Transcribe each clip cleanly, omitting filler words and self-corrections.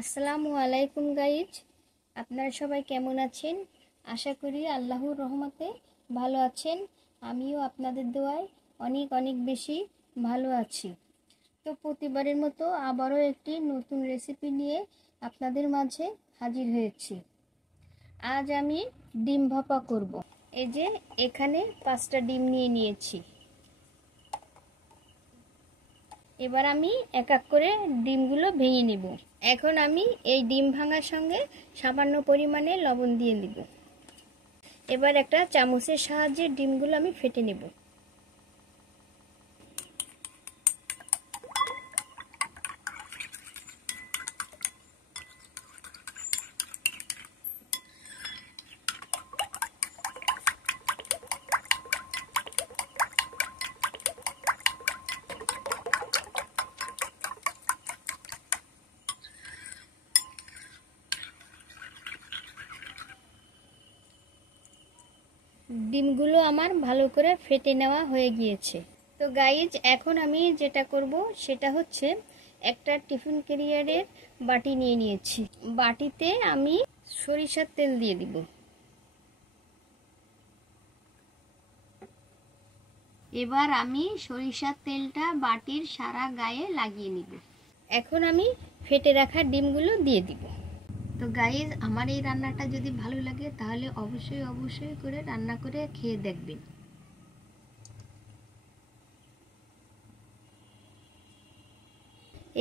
আসসালামু আলাইকুম গাইজ, আপনারা সবাই কেমন আছেন? আশা করি আল্লাহর রহমতে ভালো আছেন। আমিও আপনাদের দোয়ায় অনেক অনেক বেশি ভালো আছি। তো প্রতিবারের মতো আবারও একটি নতুন রেসিপি নিয়ে আপনাদের মাঝে হাজির হয়েছি। আজ আমি ডিম ভাপা করব। এই যে এখানে 5টা ডিম নিয়ে নিয়েছি। এবার আমি এক এক করে ডিমগুলো ভেঙে নিব। এখন আমি এই ডিম ভাঙার সঙ্গে সামান্য পরিমাণে লবণ দিয়ে দিব। এবার একটা চামচের সাহায্যে ডিমগুলো আমি ফেটে নেব। ডিমগুলো আমার ভালো করে ফেটে নেওয়া হয়ে গিয়েছে। তো গাইজ, এখন আমি যেটা করব সেটা হচ্ছে একটা টিফিন ক্যারিয়ারের বাটি নিয়ে নিয়েছি। বাটিতে আমি সরিষার তেল দিয়ে দিব। এবার আমি সরিষার তেলটা বাটির সারা গায়ে লাগিয়ে নিব। এখন আমি ফেটে রাখা ডিমগুলো দিয়ে দিব। তো গাইজ, আমার এই রান্নাটা যদি ভালো লাগে তাহলে অবশ্যই করে রান্না করে খেয়ে দেখবেন।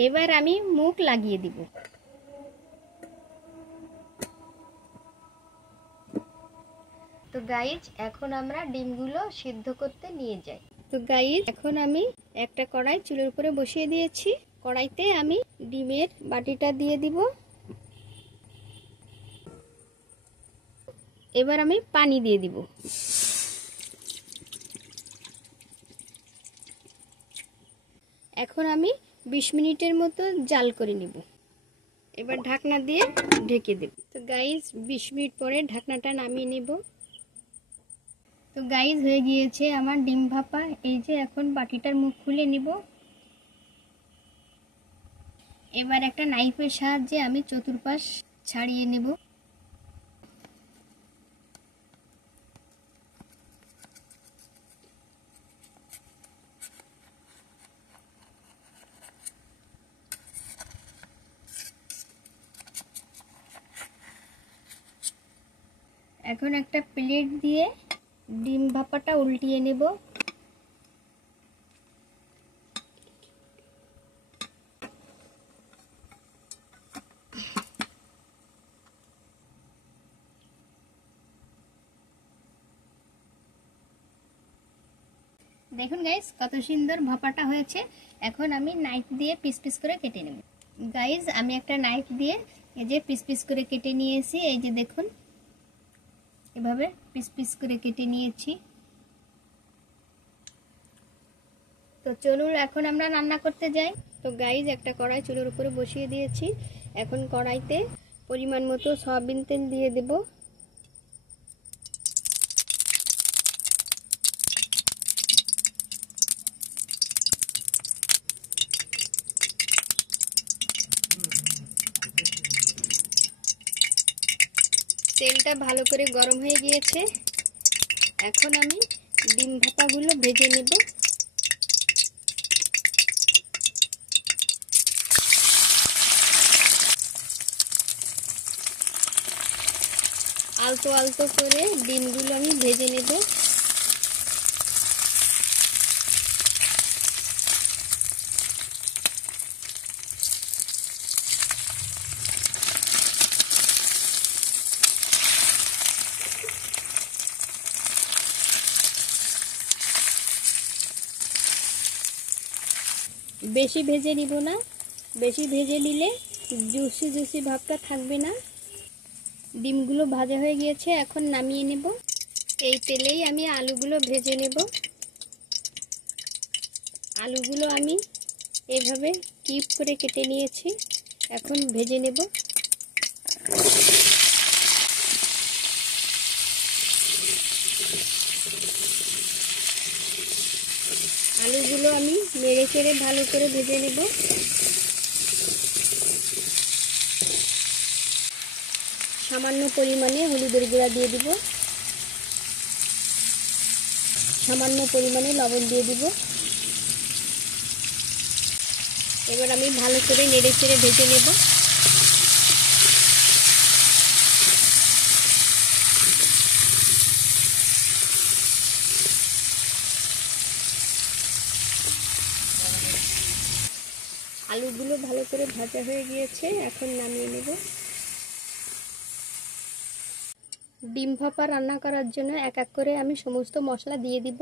এবার আমি মুখ লাগিয়ে দিব। তো গাইজ, এখন আমরা ডিমগুলো সিদ্ধ করতে নিয়ে যাই। তো গাইজ, এখন আমি একটা কড়াই চুলের উপরে বসিয়ে দিয়েছি। কড়াইতে আমি ডিমের বাটিটা দিয়ে দিব। এবার আমি পানি দিয়ে দিব। এখন আমি 20 মিনিটের মতো জাল করে নিব। এবার ঢাকনা দিয়ে ঢেকে দেব। তো গাইজ, 20 মিনিট পরে ঢাকনাটা নামিয়ে নিব। তো গাইজ, হয়ে গিয়েছে আমার ডিম ভাপা। এই যে এখন বাটিটার মুখ খুলে নিব। এবার একটা নাইফের সাহায্যে আমি চতুর্পাশ ছাড়িয়ে নেব। এখন একটা প্লেট দিয়ে ডিম ভাপাটা উল্টিয়ে নেব। দেখুন গাইজ, কত সুন্দর ভাপাটা হয়েছে। এখন আমি নাইফ দিয়ে পিস পিস করে কেটে নেব। গাইজ, আমি একটা নাইফ দিয়ে এই যে পিস পিস করে কেটে নিয়েছি। এই যে দেখুন, এভাবে পিস পিস করে কেটে নিয়েছি। তো চলুন এখন আমরা রান্না করতে যাই। তো গাইজ, একটা কড়াই চুলের উপরে বসিয়ে দিয়েছি। এখন কড়াইতে পরিমাণ মতো সয়াবিন তেল দিয়ে দেব। তেলটা ভালো করে গরম হয়ে গিয়েছে। এখন আমি ডিম ভাপাগুলো ভেজে নেব। আলতো আলতো করে ডিমগুলো আমি ভেজে নেব। বেশি ভেজে নিব না, বেশি ভেজে নিলে জুসি ভাবটা থাকবে না। ডিমগুলো ভাজা হয়ে গিয়েছে, এখন নামিয়ে নেব। এই তেলেই আমি আলুগুলো ভেজে নেব। আলুগুলো আমি এভাবে কিউব করে কেটে নিয়েছি, এখন ভেজে নেব। আলুগুলো আমি নেড়ে চেড়ে ভালো করে ভেজে নেব। সামান্য পরিমাণে হলুদের গুঁড়া দিয়ে দিব, সামান্য পরিমাণে লবণ দিয়ে দিব। এবার আমি ভালো করে নেড়ে চেড়ে ভেজে নেব। আলুগুলো ভালো করে ভাজা হয়ে গিয়েছে, এখন নামিয়ে নেব। ডিম ভাপা রান্না করার জন্য এক এক করে আমি সমস্ত মশলা দিয়ে দিব।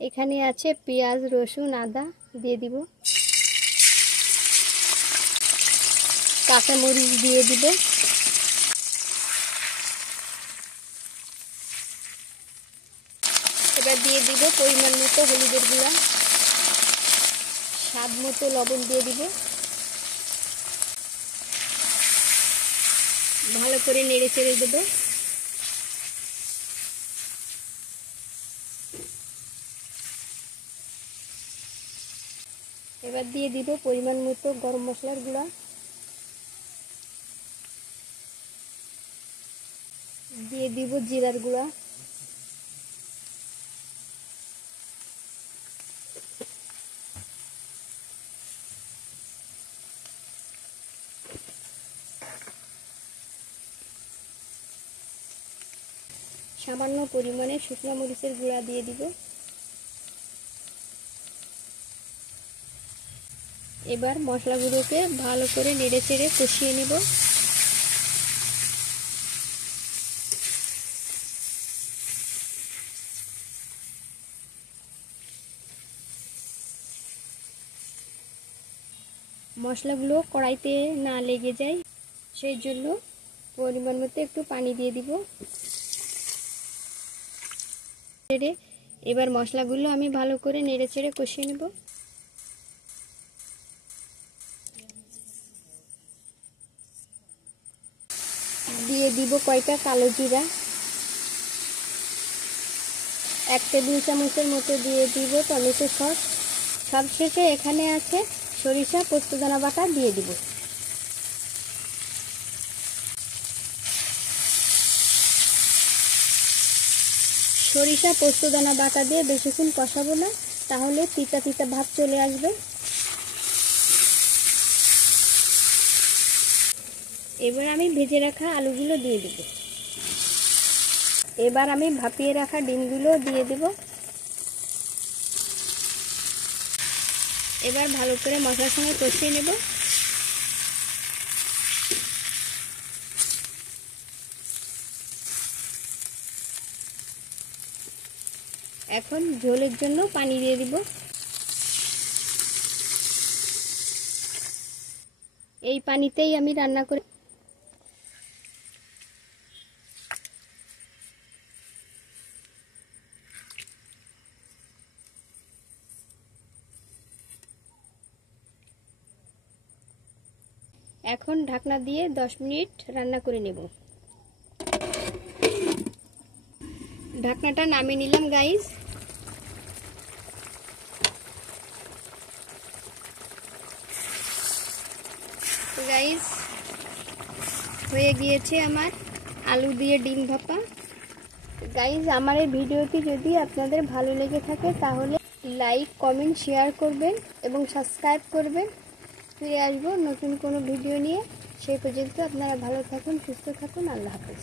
এখানে আছে পেঁয়াজ, রসুন, আদা দিয়ে দিব, কাঁচামরিচ দিয়ে দিব, এবার দিয়ে দিব পরিমাণ মতো হলুদের গুঁড়া, স্বাদ মতো লবণ দিয়ে দিব। ভালো করে নেড়ে চেড়ে দেব। এবার দিয়ে দিব পরিমাণ মতো গরম মশলার গুঁড়া, দিয়ে দিব জিরার গুঁড়া, সামান্য পরিমাণে শুকনো মরিচের গুঁড়া দিয়ে দিব। এবার মশলাগুলোকে ভালো করে নেড়ে চেড়ে কষিয়ে নেব। মশলাগুলো কড়াইতে না লেগে যায় সেই জন্য পরিমাণ মতো একটু পানি দিয়ে দিব। এবার মশলাগুলো আমি ভালো করে নেড়ে চেড়ে কষিয়ে নেব। দিয়ে দিব কয়টা কালো জিরা, 1 টেবিল চামচের মতো দিয়ে দিব টমেটো সস। সবশেষে এখানে আছে সরিষা পোস্তদানা বাটা দিয়ে দিব। সরিষা পোস্তদানা বাটা দিয়ে বেশিক্ষণ কষাবো না, তাহলে তিতা তিতা ভাব চলে আসবে। এবার আমি ভেজে রাখা আলুগুলো দিয়ে দেব। এবার আমি ভাপিয়ে রাখা ডিমগুলো দিয়ে দেব। এবার ভালো করে মশলার সঙ্গে কষিয়ে নেব। এখন ঝোলের জন্য পানি দিয়ে দিব। এই পানিতেই আমি রান্না করি। এখন ঢাকনা দিয়ে 10 মিনিট রান্না করে নেব। ঢাকনাটা নামিয়ে নিলাম গাইস। গাইস হয়ে গিয়েছে আমার আলু দিয়ে ডিম ভাপা। গাইস আমার এই ভিডিওটি যদি আপনাদের ভালো লেগে থাকে তাহলে লাইক, কমেন্ট, শেয়ার করবেন এবং সাবস্ক্রাইব করবেন। ফিরে আসবো নতুন কোনো ভিডিও নিয়ে। সেই পর্যন্ত আপনারা ভালো থাকুন, সুস্থ থাকুন। আল্লাহ হাফেজ।